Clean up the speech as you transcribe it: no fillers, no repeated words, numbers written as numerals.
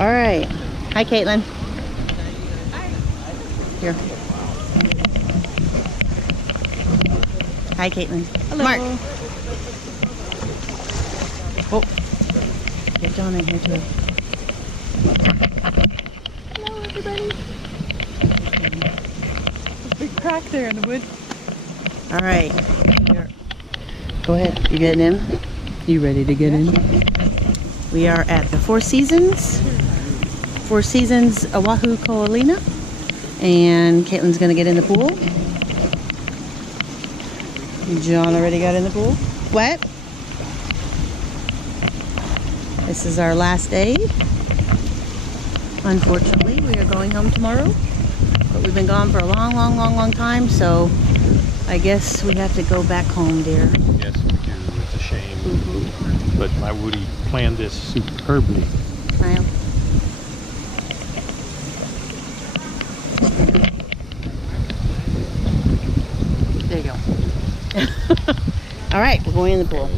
All right. Hi, Caitlin. Here. Hi, Caitlin. Hello. Mark. Oh. Get John in here, too. Hello, everybody. A big crack there in the wood. All right. Here. Go ahead. You getting in? You ready to get in? We are at the Four Seasons Oahu Olina, and Caitlin's gonna get in the pool. John already got in the pool. What? This is our last day. Unfortunately, we are going home tomorrow, but we've been gone for a long time, so I guess we have to go back home, dear. Yes, we do. It's a shame. But my Woody planned this superbly. Smile. There you go. All right, we're going in the pool.